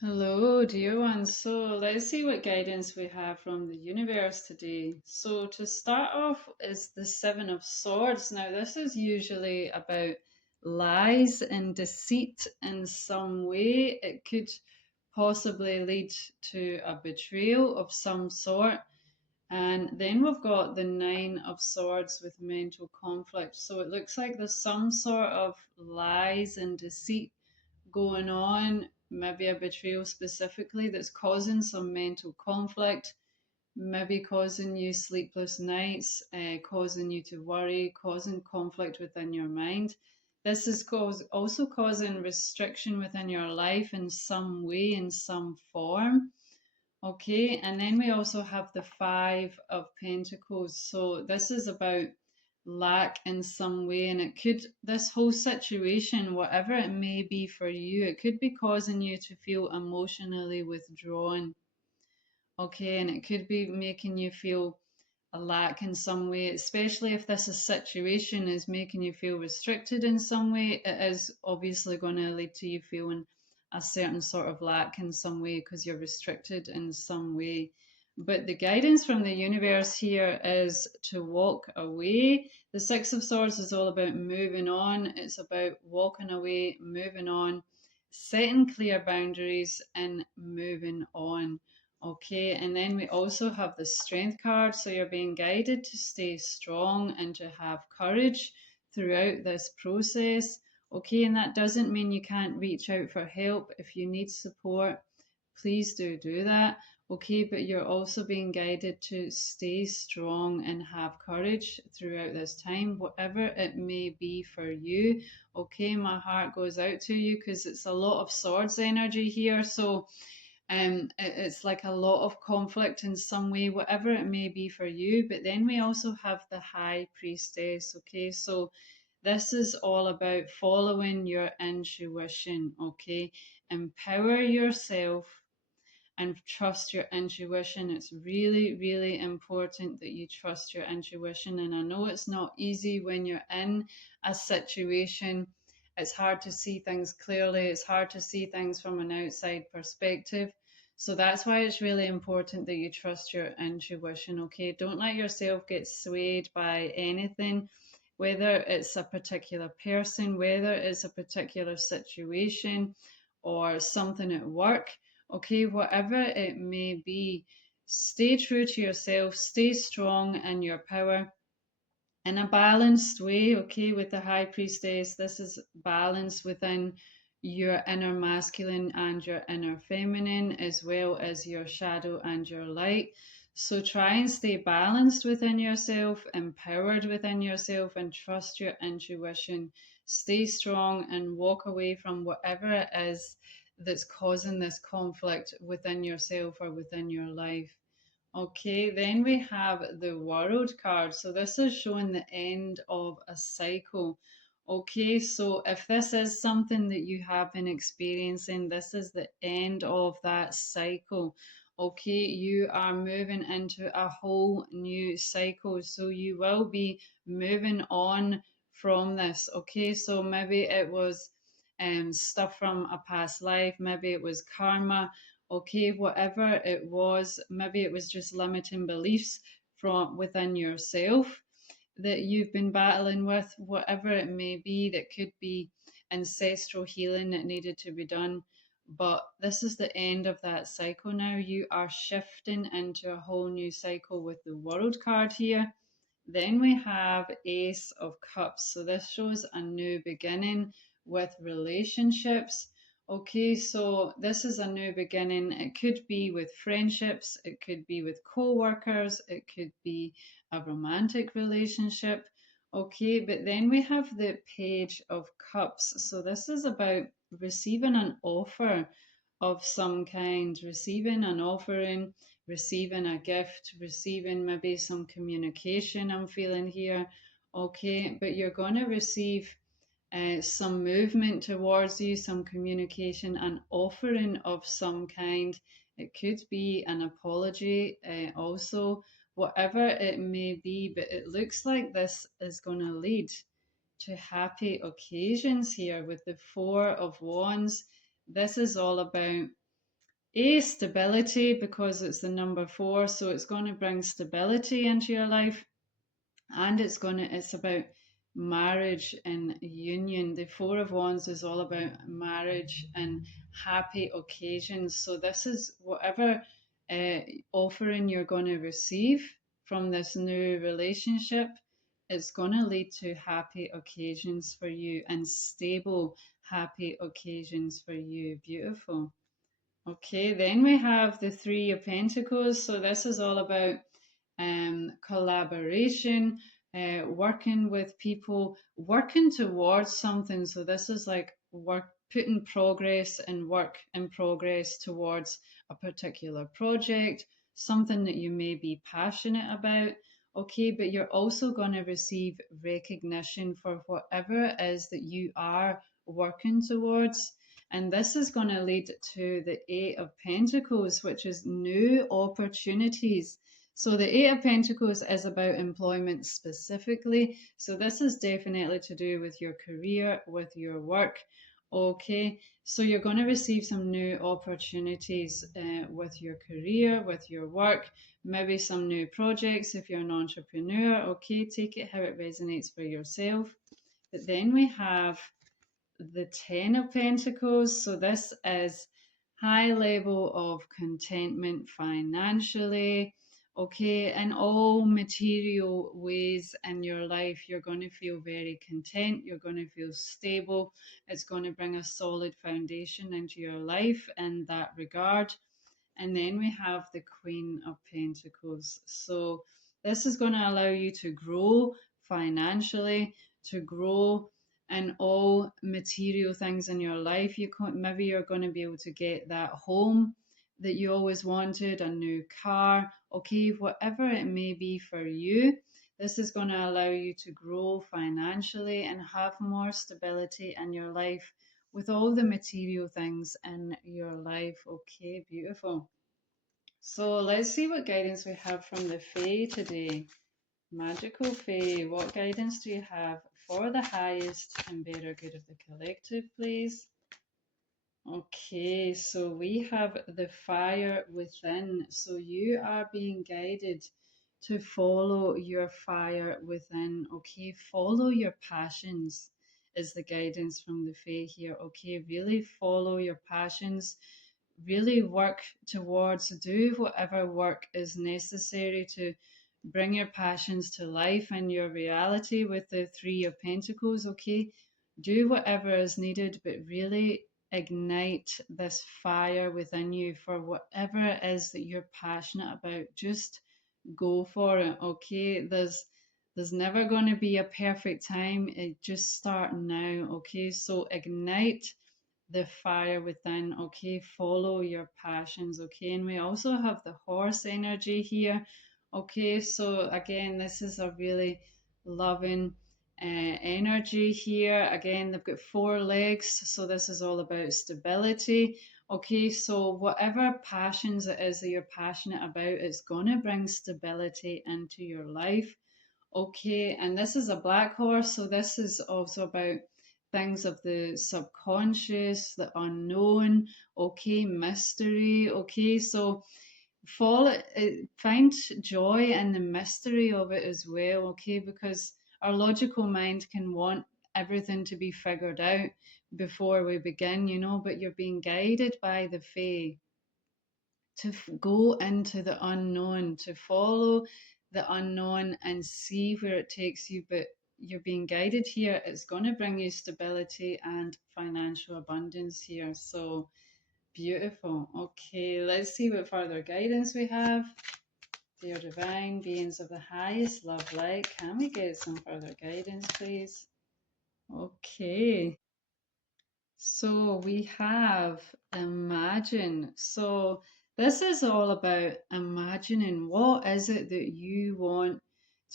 Hello, dear ones. So let's see what guidance we have from the universe today. So to start off is the Seven of Swords. Now, this is usually about lies and deceit in some way. It could possibly lead to a betrayal of some sort. And then we've got the Nine of Swords with mental conflict. So it looks like there's some sort of lies and deceit going on, maybe a betrayal specifically that's causing some mental conflict, maybe causing you sleepless nights, causing you to worry, causing conflict within your mind. This is also causing restriction within your life in some way, in some form. Okay, and then we also have the Five of Pentacles. So this is about lack in some way, and it could, this whole situation, whatever it may be for you, it could be causing you to feel emotionally withdrawn. Okay, and it could be making you feel a lack in some way, especially if this is situation is making you feel restricted in some way. It is obviously going to lead to you feeling a certain sort of lack in some way because you're restricted in some way. But the guidance from the universe here is to walk away. The Six of Swords is all about moving on. It's about walking away, moving on, setting clear boundaries, and moving on. Okay, and then we also have the strength card. So you're being guided to stay strong and to have courage throughout this process. Okay, and that doesn't mean you can't reach out for help. If you need support, please do that. Okay, but you're also being guided to stay strong and have courage throughout this time, whatever it may be for you. Okay, my heart goes out to you because it's a lot of swords energy here. So it's like a lot of conflict in some way, whatever it may be for you. But then we also have the High Priestess. Okay, so this is all about following your intuition. Okay, empower yourself and trust your intuition. It's really, really important that you trust your intuition. And I know it's not easy when you're in a situation. It's hard to see things clearly, it's hard to see things from an outside perspective. So that's why it's really important that you trust your intuition, okay? Don't let yourself get swayed by anything, whether it's a particular person, whether it's a particular situation or something at work. Okay, whatever it may be, stay true to yourself, stay strong in your power in a balanced way. Okay, with the High Priestess, this is balance within your inner masculine and your inner feminine, as well as your shadow and your light. So try and stay balanced within yourself, empowered within yourself, and trust your intuition. Stay strong and walk away from whatever it is that's causing this conflict within yourself or within your life. Okay, then we have the World card. So this is showing the end of a cycle. Okay, so if this is something that you have been experiencing, this is the end of that cycle. Okay, you are moving into a whole new cycle. So you will be moving on from this. Okay, so maybe it was stuff from a past life, maybe it was karma. Okay, whatever it was, maybe it was just limiting beliefs from within yourself that you've been battling with, whatever it may be. That could be ancestral healing that needed to be done. But this is the end of that cycle now. You are shifting into a whole new cycle with the World card here. Then we have Ace of Cups. So this shows a new beginning with relationships. Okay, so this is a new beginning. It could be with friendships, it could be with co-workers, it could be a romantic relationship. Okay, but then we have the Page of Cups. So this is about receiving an offer of some kind, receiving an offering, receiving a gift, receiving maybe some communication I'm feeling here. Okay, but you're going to receive some movement towards you, some communication, an offering of some kind. It could be an apology, also, whatever it may be, but it looks like this is going to lead to happy occasions here with the Four of Wands. This is all about Stability, because it's the number four, so it's going to bring stability into your life, and it's about marriage and union. The four of wands is all about marriage and happy occasions. So this is whatever uh, offering you're going to receive from this new relationship. It's going to lead to happy occasions for you and stable happy occasions for you. Beautiful. Okay, then we have the Three of Pentacles. So this is all about collaboration, working with people, working towards something. So this is like work, putting progress and work in progress towards a particular project, something that you may be passionate about. Okay, but you're also going to receive recognition for whatever it is that you are working towards. And this is going to lead to the Eight of Pentacles, which is new opportunities. So the Eight of Pentacles is about employment specifically. So this is definitely to do with your career, with your work. Okay, so you're going to receive some new opportunities with your career, with your work, maybe some new projects if you're an entrepreneur. Okay, take it how it resonates for yourself. But then we have the Ten of Pentacles. So this is high level of contentment financially. Okay, in all material ways in your life, you're going to feel very content. You're going to feel stable. It's going to bring a solid foundation into your life in that regard. And then we have the Queen of Pentacles. So this is going to allow you to grow financially, to grow in all material things in your life. Maybe you're going to be able to get that home that you always wanted, a new car, okay, whatever it may be for you. This is going to allow you to grow financially and have more stability in your life with all the material things in your life. Okay, beautiful. So let's see what guidance we have from the Fae today. Magical Fae, what guidance do you have for the highest and better good of the collective, please? Okay, so we have the fire within. So you are being guided to follow your fire within. Okay, follow your passions is the guidance from the Fae here. Okay, really follow your passions. Really work towards, do whatever work is necessary to bring your passions to life and your reality with the Three of Pentacles. Okay, do whatever is needed, but really ignite this fire within you for whatever it is that you're passionate about. Just go for it. Okay, there's never going to be a perfect time. It just start now. Okay, so ignite the fire within. Okay, follow your passions. Okay, and we also have the horse energy here. Okay, so again, this is a really loving energy here. Again, they've got four legs, so this is all about stability. Okay, so whatever passions it is that you're passionate about, it's going to bring stability into your life. Okay, and this is a black horse, so this is also about things of the subconscious, the unknown, okay, mystery. Okay, so find joy in the mystery of it as well. Okay, because our logical mind can want everything to be figured out before we begin, but you're being guided by the Fae to go into the unknown, to follow the unknown and see where it takes you. But you're being guided here. It's going to bring you stability and financial abundance here. So beautiful. Okay, let's see what further guidance we have. Dear divine beings of the highest love light, can we get some further guidance, please? Okay. So we have imagine. So this is all about imagining what is it that you want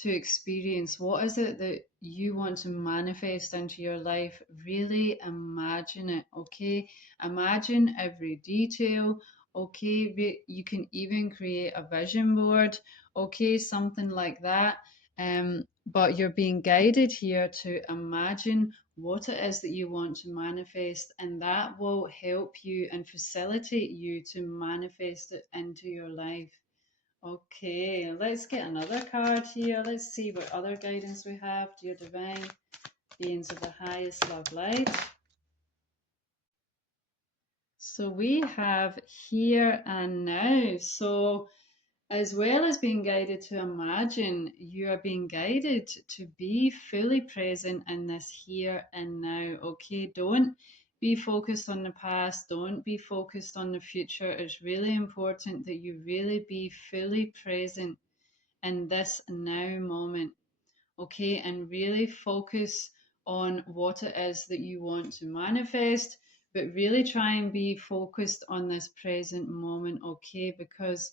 to experience? What is it that you want to manifest into your life? Really imagine it, okay? Imagine every detail, okay? You can even create a vision board, okay? Something like that. But you're being guided here to imagine what it is that you want to manifest, and that will help you and facilitate you to manifest it into your life. Okay, let's get another card here. Let's see what other guidance we have. Dear Divine Beings of the highest love light. So we have here and now. So as well as being guided to imagine, you are being guided to be fully present in this here and now. Okay, don't be focused on the past, don't be focused on the future. It's really important that you really be fully present in this now moment. Okay, and really focus on what it is that you want to manifest, but really try and be focused on this present moment. Okay, because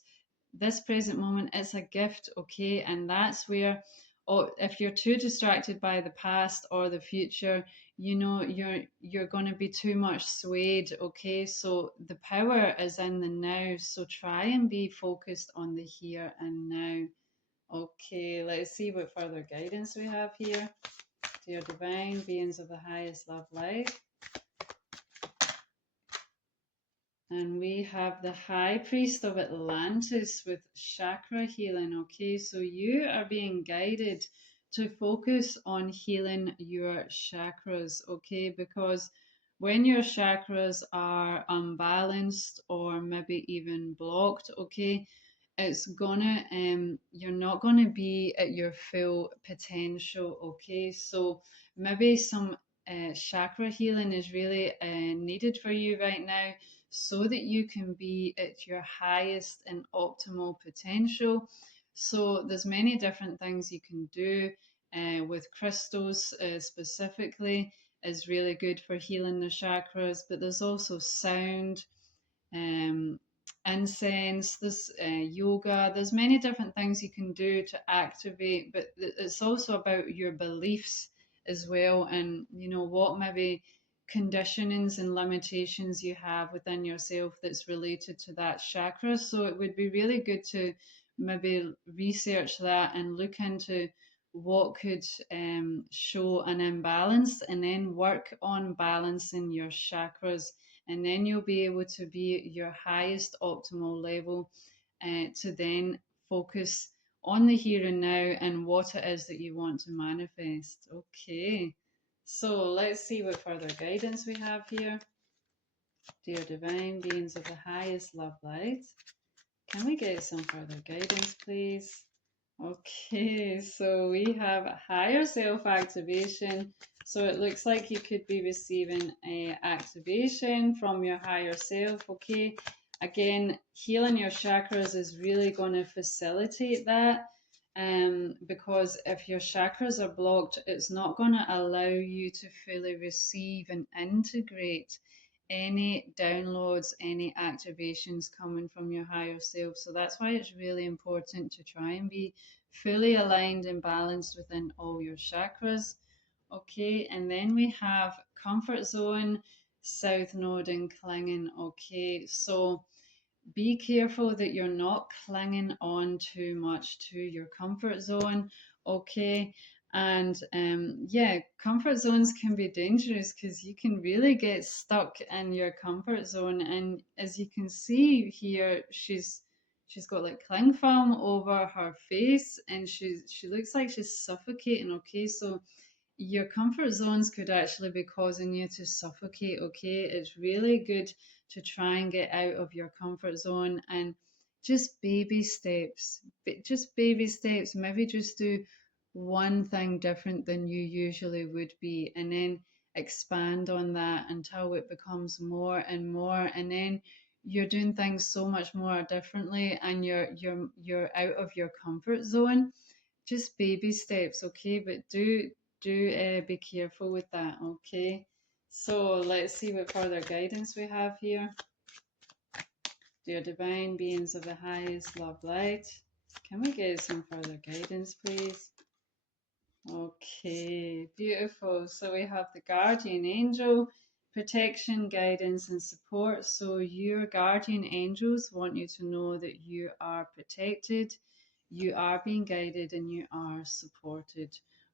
this present moment is a gift. Okay, and that's where, oh, if you're too distracted by the past or the future, you know, you're going to be too much swayed. Okay, so the power is in the now, so try and be focused on the here and now. Okay, let's see what further guidance we have here. Dear Divine Beings of the highest love light. And we have the High Priest of Atlantis with chakra healing. Okay, so you are being guided to focus on healing your chakras. Okay, because when your chakras are unbalanced or maybe even blocked, okay, it's gonna you're not gonna be at your full potential. Okay, so maybe some chakra healing is really needed for you right now, so that you can be at your highest and optimal potential. So there's many different things you can do with crystals specifically is really good for healing the chakras, but there's also sound, um, incense, there's yoga, there's many different things you can do to activate, but it's also about your beliefs as well, and you know what maybe conditionings and limitations you have within yourself that's related to that chakra. So it would be really good to maybe research that and look into what could show an imbalance, and then work on balancing your chakras, and then you'll be able to be at your highest optimal level to then focus on the here and now and what it is that you want to manifest. Okay, so let's see what further guidance we have here. Dear Divine Beings of the highest love light, can we get some further guidance, please? Okay, so we have higher self activation. So it looks like you could be receiving a activation from your higher self. Okay, again, healing your chakras is really going to facilitate that. Because if your chakras are blocked, it's not going to allow you to fully receive and integrate any downloads, any activations coming from your higher self. So that's why it's really important to try and be fully aligned and balanced within all your chakras. Okay, and then we have comfort zone, south node, and clinging. Okay, so be careful that you're not clinging on too much to your comfort zone. Okay, and yeah, comfort zones can be dangerous because you can really get stuck in your comfort zone. And as you can see here, she's got like cling film over her face, and she looks like she's suffocating. Okay, so your comfort zones could actually be causing you to suffocate. Okay, it's really good to try and get out of your comfort zone, and just baby steps, just baby steps. Maybe just do one thing different than you usually would be, and then expand on that until it becomes more and more, and then you're doing things so much more differently, and you're out of your comfort zone. Just baby steps, okay? But do be careful with that, okay? So let's see what further guidance we have here. Dear Divine Beings of the highest love light, can we get some further guidance, please? Okay, beautiful. So we have the guardian angel, protection, guidance, and support. So your guardian angels want you to know that you are protected, you are being guided, and you are supported.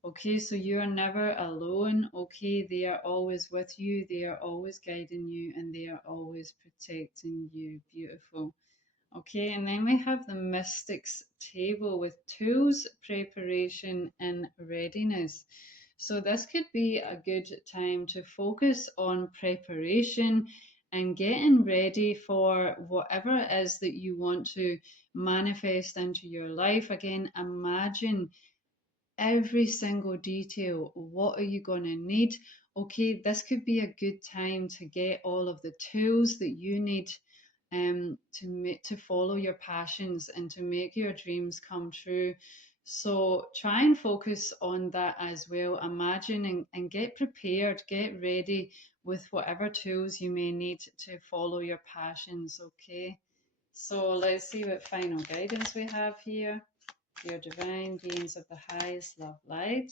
Okay, so you are never alone. Okay, they are always with you, they are always guiding you, and they are always protecting you. Beautiful. Okay, and then we have the Mystics table with tools, preparation, and readiness. So, this could be a good time to focus on preparation and getting ready for whatever it is that you want to manifest into your life. Again, imagine every single detail. What are you going to need? Okay, this could be a good time to get all of the tools that you need to follow your passions and to make your dreams come true. So try and focus on that as well. Imagine and get prepared, get ready with whatever tools you may need to follow your passions. Okay, so let's see what final guidance we have here. Your divine beings of the highest love light.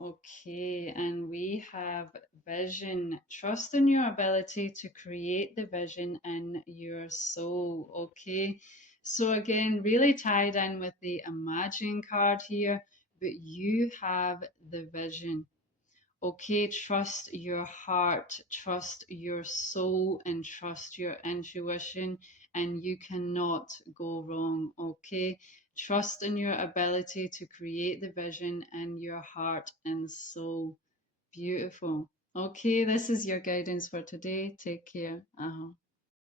Okay, and we have vision. Trust in your ability to create the vision in your soul. Okay, so again, really tied in with the imagine card here, but you have the vision. Okay, trust your heart, trust your soul, and trust your intuition, and you cannot go wrong. Okay, trust in your ability to create the vision in your heart and soul. Beautiful. Okay, this is your guidance for today. Take care.